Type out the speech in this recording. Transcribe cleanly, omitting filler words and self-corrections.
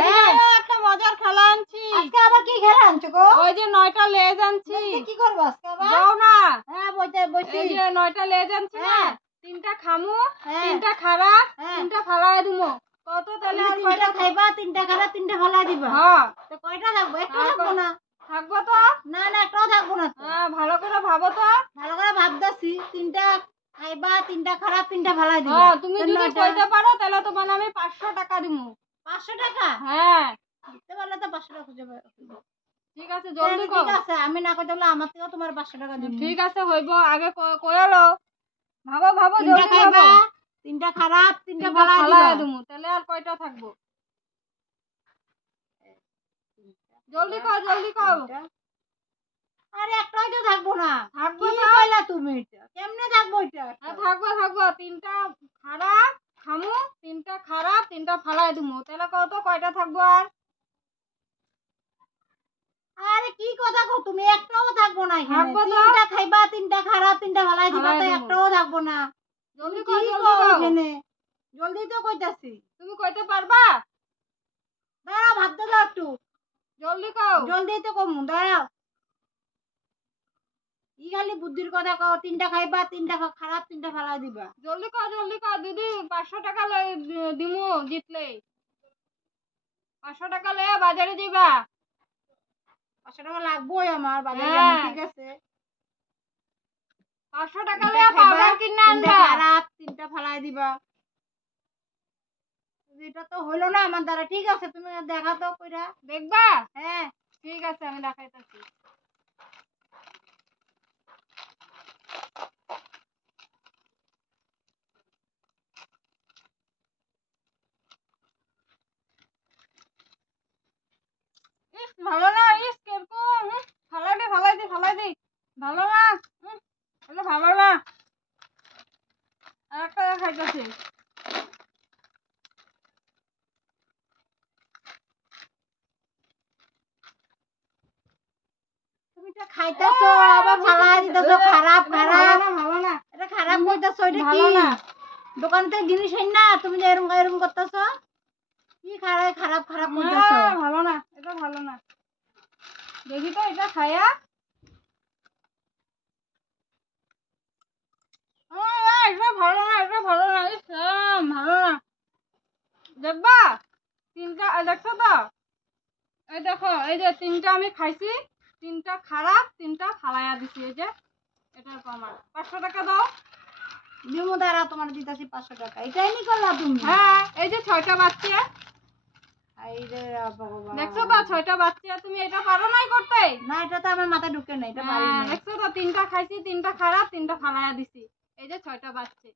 হ্যাঁ একটা মজার খেলা আনছি। আজকে আবার কি খেলা আনছো গো? ওই যে 9টা লেজ আনছি। কি করবো আজকে আবার? যাও না। হ্যাঁ বসি। এই যে 9টা লেজ আনছি না, হ্যাঁ 3টা খামু, হ্যাঁ 3টা খারা, হ্যাঁ 3টা ফালায় দিমু। কত তাহলে আর তিনটা কয়টা খাইবা, 3টা খারা, 3টা ফালাই দিবা। হ্যাঁ তো কয়টা থাকবো? একটাও থাকবো না। থাকবো তো। না না একটাও থাকবো না তো। হ্যাঁ ভালো করে ভাবো তো। ভালো করে ভাবতেছি। 3টা খাইবা, 3টা খারাপ, 3টা ফালাই দিবা। হ্যাঁ তুমি তো যদি নয়টা। কইতে পারো তাহলে তোমার আমি 500 টাকা দিমু। 500 টাকা? হ্যাঁ দিতে পারলে তো 500 টাকা খুঁজে পাবো। ঠিক আছে জলদি ঠিক কর। আছে, আমি না কইতে হলে আমার থেকেও তোমার 500 টাকা দিব। ঠিক আছে হইব, আগে কয়ালো ভাবো ভাবো 3টা জলদি খাইবা, ভাবো। 3টা খারাপ, 3টা 3টা ফালাই দিবা। ফালায় দিমু, তাহলে আর কয়টা থাকবো? জলদি কর জলদি কর। আরে একটাই তো থাকবো না। থাকবো কি না। কইলা তুমি এটা? কেমনে থাকবো এটা? হ্যাঁ থাকবো থাকবো, 3টা খারাপ খামু, 3টা খারাপ, 3টা ফালায় দিমু, তাহলে কত কয়টা থাকবো আর? আরে কি কথা কও তুমি? একটাও থাকবো না এখানে। থাকবো তো। 3টা খাইবা, 3টা খারাপ, 3টা ফালাই দিবা, তো ফালাই দিমু। একটাও থাকবো না। জলদি কি কর কও জলদি কর। এখানে? জলদি তো কইতাছি। তুমি কইতে পারবা? দাঁড়াও ভাবতে দাও একটু। জলদি কর। জলদি তো কমু, দাঁড়াও। ই খালি বুদ্ধির কথা কও। 3টা খাইবা, 3টা খারাপ, 3টা ফালাই দিবা। জলদি কর দিদি, 500 টাকা দিমু জিতলে। 500 টাকা লয়ে বাজারে যাইবা। 500 টাকা লাগবোই আমার বাজারে হ্যাঁ। যাবো, ঠিক আছে। 500 টাকা 3টা লয়ে খাইবা, পাউডার কিনে 3টা আনবা। খারাপ, 3টা ফালাই দিবা। এটা তো হইলো না আমার দ্বারা। ঠিক আছে তুমি দেখা তো কইরা। দেখবা? হ্যাঁ ঠিক আছে আমি দেখাইতাছি। ইস ভালো না, ইস কিরকম ফালাই দি ভালো না, এটা ভালো না। আর একটা খাইতেছি। তুমি তো খাইতাছো আবার ফালাই দিতেছো। খারাপ খারাপ। ভালো না। এটা খারাপ কইতাছো। এটা কি? ভালো না। দোকান থেকে জিনিস আইন না, তুমি যে এরকম করতেছো। কি খারাপ খারাপ খারাপ কইতাছো? ভালো না, এটা ভালো না। দেখি তো এটা খায়া। এটা ভালো না, এটা ভালো না, ইস ভালো না। দেখবা 3টা দেখছো তো? এই দেখো, এই যে 3টা আমি খাইছি, 3টা খারাপ, 3টা ফালাইয়া দিছি। এই যে এটার প্রমাণ। 500 টাকা দাও। দিমু দ্বারা তোমার দিতাছি 500 টাকা। এটাই নি করলা তুমি? হ্যাঁ এই যে 6টা বাচ্চা এই রে ভগবান। দেখছো তো? 6টা বাচ্চা তুমি এটা পারো নাই করতে? না এটা তো আমার মাথায় ঢুকে না, এটা পারি না। দেখছো তো? 3টা খাইছি, 3টা খারাপ, 3টা ফালাইয়া দিছি। এই যে 6টা বাচ্চা।